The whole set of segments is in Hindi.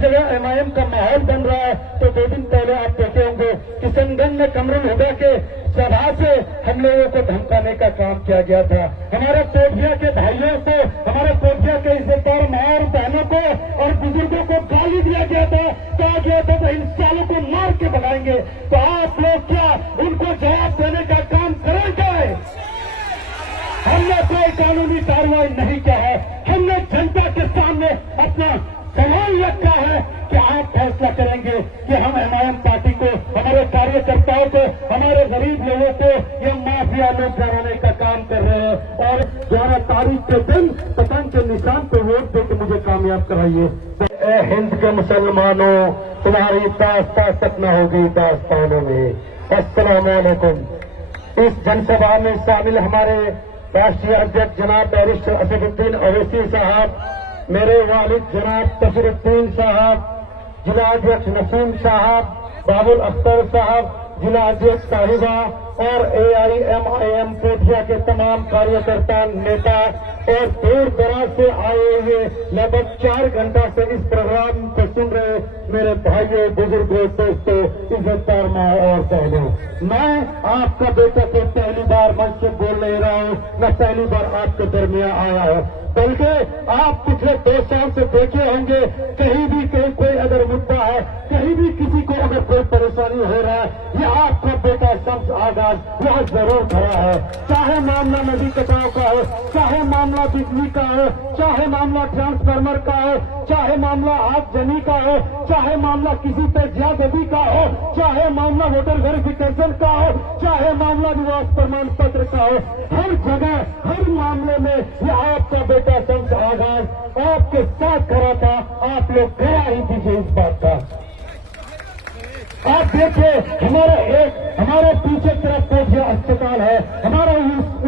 जगह एमआईएम का माहौल बन रहा है। तो 2 दिन पहले आप देखे होंगे किशनगंज में कमरुल हुदा के सभा से हम लोगों को धमकाने का काम किया गया था। हमारे पोठिया के भाइयों को, हमारे पोठिया के इज्जतदार माँ और बहनों को और बुजुर्गों को गाली दिया गया था, कहा गया था तो इन सालों को मार के भगाएंगे। तो आप लोग क्या उनको जवाब देने का काम करेंगे? हमने कोई कानूनी कार्रवाई नहीं किया है, हमने जनता के सामने अपना सवाल रखा है कि आप फैसला करेंगे कि हम एमआईएम पार्टी को, हमारे कार्यकर्ताओं को, हमारे गरीब लोगों को ये माफिया लोग कराने का काम कर रहे हैं। और 11 तारीख के दिन पतंग के निशान पे वोट दे के मुझे कामयाब कराइए। ए हिंद के मुसलमानों, तुम्हारी दास्तां तक न होगी दास्तानों में। अस्सलाम वालेकुम। इस जनसभा में शामिल हमारे राष्ट्रीय अध्यक्ष जनाब बैरिस्टर असदुद्दीन अवैसी साहब, मेरे वालिद जनाब तफरुद्दीन साहब, जिलाध्यक्ष नसीम साहब, बाबुल अख्तर साहब, जिलाध्यक्ष साहिबा और AIMIM पोठिया के तमाम कार्यकर्ता, नेता और दूर दराज से आए हुए लगभग 4 घंटा से इस प्रोग्राम को सुन रहे मेरे भाइयों, बुजुर्गों, दोस्तों, इज्जतदार माँ और बहनों, मैं आपका बेटा को पहली बार मंच से बोल नहीं रहा हूँ, मैं पहली बार आपके दरमियान आया हूँ। बल्कि आप पिछले 2 साल से देखे होंगे कहीं भी कोई अगर मुद्दा है, कहीं भी किसी को अगर कोई परेशानी हो रहा है, ये आपका बेटा शम्स आगाज वहाँ जरूर खड़ा है। चाहे मामला नदी कटाव का हो, चाहे मामला बिजली का हो, चाहे मामला ट्रांसफार्मर का हो, चाहे मामला आगजनी का हो, चाहे मामला किसी पे ज्यादती का हो, चाहे मामला वोटर वेरिफिकेशन का हो, चाहे मामला निवास प्रमाण पत्र का हो, हर जगह हर मामले में ये आपका बेटा शम्स आगाज आपके साथ खड़ा था। आप लोग गवाह ही दीजिए इस बात का। आप देखिए हमारे पीछे तरफ पोठिया अस्पताल है, हमारा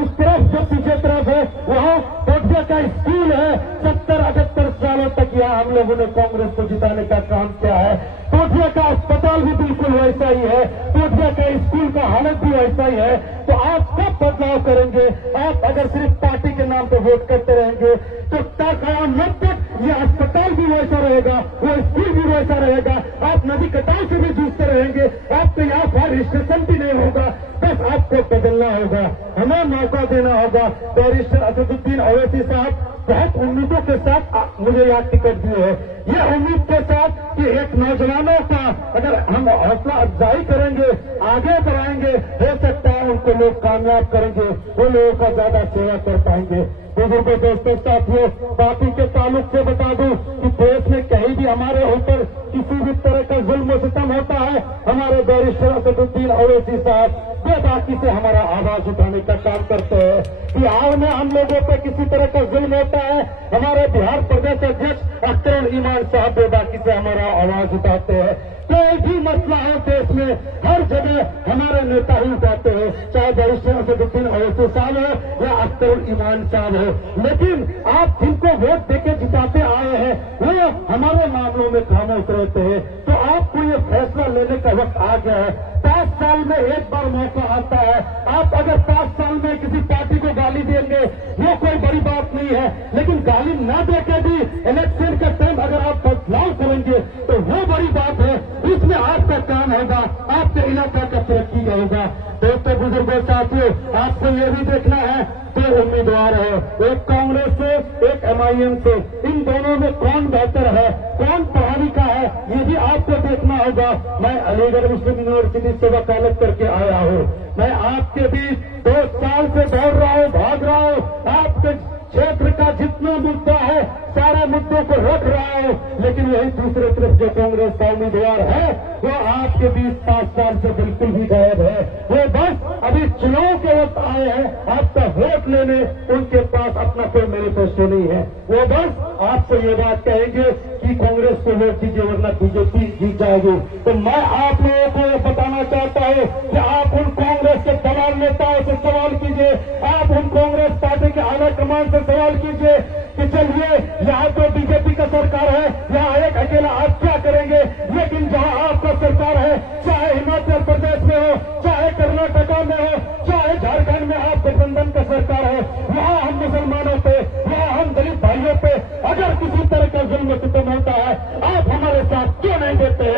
उस तरफ जो पीछे तरफ है वहाँ पोठिया का स्कूल है। 70-78 सालों तक यहाँ हम लोगों ने कांग्रेस को जिताने का काम किया है। पोठिया का अस्पताल भी बिल्कुल वैसा ही है, पोठिया का स्कूल का हालत भी वैसा ही है। तो आप कब बदलाव करेंगे? आप अगर सिर्फ पार्टी के नाम पे वोट करते रहेंगे तो तक ये अस्पताल भी वैसा रहेगा, वो स्कूल भी वैसा रहेगा, आप नदी कटाव से भी जूझते रहेंगे, आपको यहाँ फायर स्टेशन भी नहीं होगा। बस आपको बदलना होगा, हमें मौका देना होगा। बैरिस्टर असदुद्दीन अवैसी साहब बहुत उम्मीदों के साथ मुझे यहाँ टिकट दिए है, ये उम्मीद के साथ कि एक नौजवानों का अगर हम हौसला अफजाई करेंगे, आगे बढ़ाएंगे, हो सकता है उनको लोग कामयाब करेंगे, वो लोगों का ज्यादा सेवा कर पाएंगे। बुजुर्गों, दोस्तों, साथियों, पार्टी के ताल्लुक से बता दूं कि देश में कहीं भी हमारे ऊपर किसी भी तरह का जुल्म सितम होता है, हमारे बैरिस्टर असदुद्दीन अवैसी साहब बेबाकी से हमारा आवाज उठाने का काम करते हैं। बिहार में हम लोगों पर किसी तरह का जुल्म होता है, हमारे बिहार प्रदेश अध्यक्ष अख्तर ईमान साहब बेबाकी से हमारा आवाज उठाते हैं। कोई भी मसला हो देश में, हर जगह हमारे नेता ही उठाते हैं, चाहे बैरिस्टर असदुद्दीन अवैसी साहब हो या अख्तर ईमान साहब हो। लेकिन आप जिनको वोट देके जिताते आए हैं वो हमारे मामलों में खामोश रहते हैं। तो आपको ये फैसला लेने का वक्त आ गया है। 5 साल में एक बार मौका आता है। आप अगर 5 साल में किसी पार्टी को गाली देंगे वो कोई बड़ी बात नहीं है, लेकिन गाली न देकर भी इलेक्शन का टाइम अगर आप बदलाव करेंगे तो वो बड़ी बात है। इसमें आपका काम होगा, आपके इलाका का तरक्की होगा। दोस्तों, बुजुर्गों, साथियों, आपको ये भी देखना है 2 उम्मीदवार है, एक कांग्रेस से, एक MIM से। इन दोनों में कौन बेहतर है, कौन पढ़ा लिखा है, ये भी आपको देखना होगा। मैं अलीगढ़ मुस्लिम यूनिवर्सिटी से वकालत करके आया हूँ। मैं आपके बीच 2 साल से दौड़ रहा हूँ, भाग रहा हूँ। आपके क्षेत्र का जितना मुद्दा है सारे मुद्दों को रख रहा हूँ, लेकिन वही दूसरे तरफ जो कांग्रेस का उम्मीदवार है वो आपके बीच 5 साल से बिल्कुल भी गायब है। वो बस अभी चुनाव के वक्त आए हैं आपका वोट लेने, उनके पास अपना कोई मैनिफेस्टो नहीं है। वो बस आपको ये बात कहेंगे कि कांग्रेस को वोट दीजिए वरना बीजेपी जीत जाएगी। तो मैं आप लोगों को बताना चाहता हूँ कि आप उन कांग्रेस के तमाम नेताओं से सवाल कीजिए, आप उन कांग्रेस पार्टी के आला कमान से सवाल कीजिए कि चलिए यहाँ तो बीजेपी का सरकार है, यहाँ एक अकेला आप क्या करेंगे। लेकिन जहाँ आपका सरकार है, चाहे हिमाचल प्रदेश में हो, चाहे कर्नाटका में हो, चाहे झारखंड में आप गठबंधन का सरकार है, वहाँ हम मुसलमानों पे, वहाँ हम दलित भाइयों पे अगर किसी तरह का जुल्म सितम होता है, आप हमारे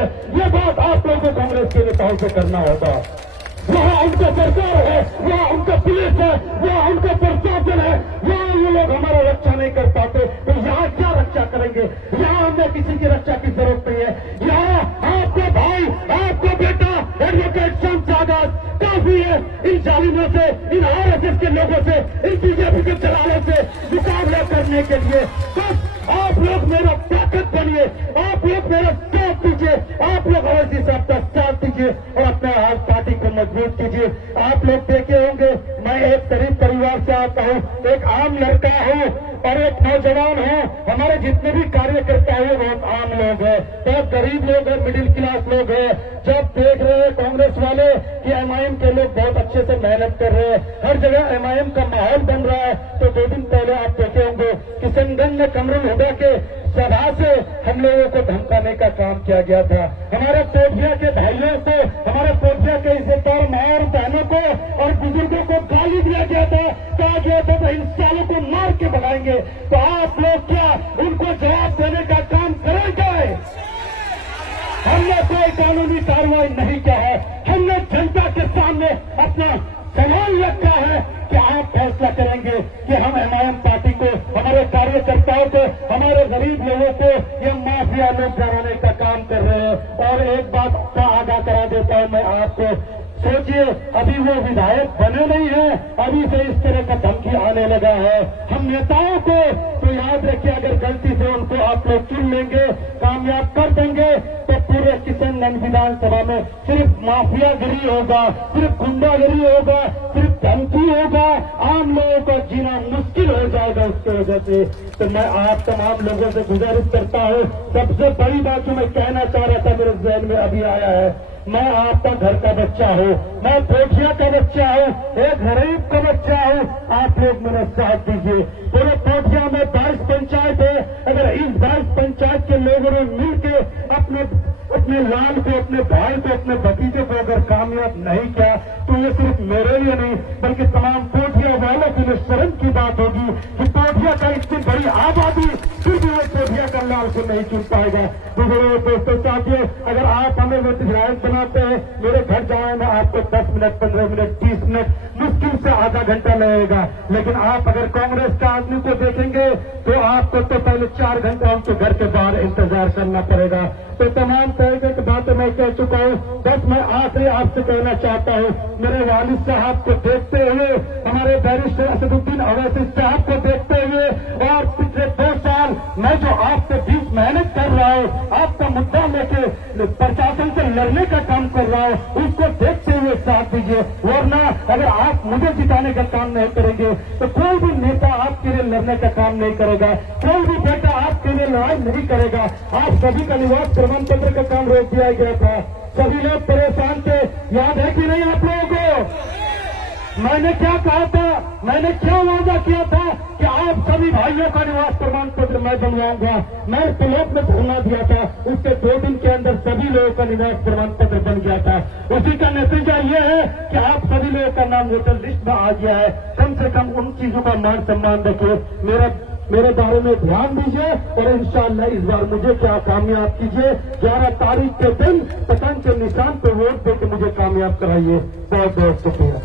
है, ये बात आप लोगों को कांग्रेस के नेताओं से करना होगा। वहाँ उनका सरकार है, वहाँ उनका पुलिस है, वहाँ उनका प्रशासन है, वहाँ ये लोग हमारा रक्षा नहीं कर पाते, तो यहाँ क्या रक्षा करेंगे? यहाँ हमें किसी की रक्षा की जरूरत नहीं है। यहाँ आपका भाई, आपका बेटा एडवोकेट शम्स आजाद काफी है इन जालिमों से, इन आरएसएस के लोगों से, इन बीजेपी के दलालों से मुकाबला करने के लिए। बस आप लोग मेरा ताकत बनिए, आप लोग मेरा साथ दीजिए, आप लोग अवैध साहब का साथ दीजिए और अपने आज पार्टी को मजबूत कीजिए। आप लोग देखे होंगे, मैं एक गरीब परिवार से आता हूँ, एक आम लड़का हूँ और एक नौजवान हूँ। हमारे जितने भी कार्यकर्ता हैं बहुत आम लोग हैं, बहुत गरीब लोग हैं, मिडिल क्लास लोग हैं। जब देख रहे हैं कांग्रेस वाले कि एमआईएम के लोग बहुत अच्छे से मेहनत कर रहे हैं, हर जगह एमआईएम का माहौल बन रहा है, तो 2 दिन पहले आप देखे होंगे किशनगंज में कमरुल हुडा के सभा से हम लोगों को धमकाने का काम किया गया था। हमारे पोठिया के भाइयों को, हमारे पोठिया के इज्जतदार माँ और बहनों को और बुजुर्गों को गाली दिया गया था, कहा गया था तो इन सालों को मार के भगाएंगे। तो आप लोग क्या उनको जवाब देने का काम करेंगे? हमने कोई कानूनी कार्रवाई नहीं किया है, हमने जनता के सामने अपना सवाल रखा है कि आप फैसला करेंगे कि हम एमआईएम पार्टी को, हमारे कार्यकर्ताओं को, हमारे गरीब लोगों को ये माफिया लोग डराने का काम कर रहे हैं। और एक बात का आगाह करा देता हूं मैं आपको, सोचिए अभी वो विधायक बने नहीं है, अभी से इस तरह का धमकी आने लगा है। हम नेताओं को तो याद रखिए, अगर गलती से उनको आप लोग चुन लेंगे, कामयाब कर देंगे, तो पूरे किशनगंज विधानसभा में सिर्फ माफियागिरी होगा, सिर्फ गुंडागिरी होगा, सिर्फ धमकी होगा, आम लोगों का जीना मुश्किल हो जाएगा उसकी वजह से। तो मैं आप तमाम लोगों से गुजारिश करता हूँ, सबसे बड़ी बात जो मैं कहना चाह रहा था मेरे जहन में अभी आया है, मैं आपका घर का बच्चा हूँ, मैं पोठिया का बच्चा हूँ, एक गरीब का बच्चा हूँ। आप लोग मेरा साथ दीजिए। पूरे पोठिया में 22 पंचायत है, अगर इस 22 पंचायत के लोगों ने मिलकर अपने लाल को, अपने भाई को, अपने भतीजे को अगर कामयाब नहीं किया, तो ये सिर्फ मेरे लिए नहीं बल्कि तमाम पोठिया वालों के लिए शर्म की बात होगी कि पोठिया का इतनी बड़ी आबादी फिर भी वो पोठिया का लाल को नहीं चुन पाएगा। दोस्तों साथियों, अगर आप हमें विधायक बनाते हैं, मेरे घर जाए में आपको 10 मिनट, 15 मिनट, 30 मिनट, मुश्किल से आधा घंटा लगेगा। लेकिन आप अगर कांग्रेस का आदमी को देखेंगे तो आपको तो पहले 4 घंटा उनके घर के बाहर इंतजार करना पड़ेगा। तो तमाम तरह की बातें मैं कह चुका हूँ। बस मैं आखिरी आपसे कहना चाहता हूँ, मेरे वालिद साहब को देखते हुए, हमारे बैरिस्टर असदुद्दीन अवैसी साहब को देखते हुए और पिछले 2 साल मैं जो आपसे 20 मेहनत कर रहा हूँ, आपका मुद्दा लेके प्रशासन से लड़ने का काम कर रहा हूँ, उसको देखते हुए साथ दीजिए। वरना अगर आप मुझे जिताने का काम नहीं करेंगे तो कोई भी नेता आपके लिए लड़ने का काम नहीं करेगा, कोई भी बेटा आपके लिए लड़ाई नहीं करेगा। आप सभी का निवास प्रमाण पत्र का काम रोक दिया गया था, सभी लोग परेशान थे, याद है कि नहीं आप लोगों को? मैंने क्या कहा था, मैंने क्या वादा किया था कि आप सभी भाइयों का निवास प्रमाण पत्र मैं बनवाऊंगा। मैं ब्लॉक में धरना दिया था, उसके 2 दिन के अंदर सभी लोगों का निवास प्रमाण पत्र बन गया था। उसी का नतीजा ये है कि आप सभी लोगों का नाम वोटर लिस्ट में आ गया है। कम से कम उन चीजों का मान सम्मान रखिए, मेरे बारे में ध्यान दीजिए और इंशाअल्लाह इस बार मुझे क्या कामयाब कीजिए। 11 तारीख के दिन पतंग के निशान पर वोट देकर मुझे कामयाब कराइए। बहुत बहुत शुक्रिया।